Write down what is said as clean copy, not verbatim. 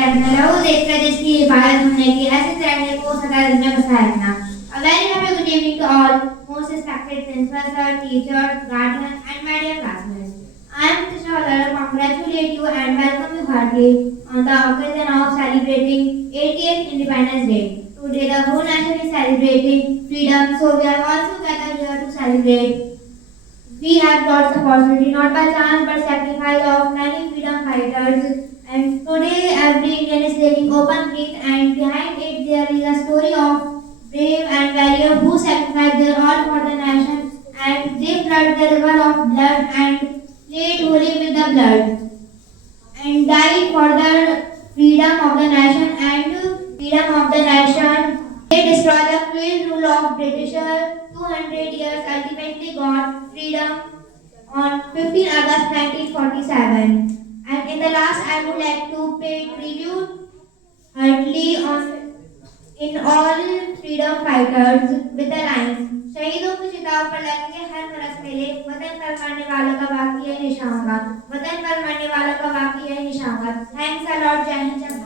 रखना लहू देकर देश की हिफाजत होने की ऐसे तिरंगे को सदा जिंदा बसाए रखना। A very happy good evening to all, most respected principals, sir, teachers, guardians, and my dear classmates. I am Trisha Bhadoriya, congratulate you and welcome you heartily on the occasion of celebrating 80th Independence Day. Today the whole nation is celebrating freedom, so we are also gathered here to celebrate. We have got the opportunity not by chance but sacrifice of many freedom fighters. And today every Indian is taking open breath, and behind it there is a story of brave and warrior who sacrificed their all for the nation, and they flooded the river of blood and played holy with the blood and died for the freedom of the nation and freedom of the nation. They destroyed the cruel rule of Britishers. 200 years ultimately got freedom on 15 August 1947. And in the last, I would like to pay tribute heartily on in all freedom fighters with the lines. शहीदों की चिताओं पर लगेंगे हर बरस मेले, वतन पर मरने वालों का बाकी है निशान, वतन पर मरने वालों का बाकी है निशान। थैंक्स अ लॉट, जय हिंद, जय भारत।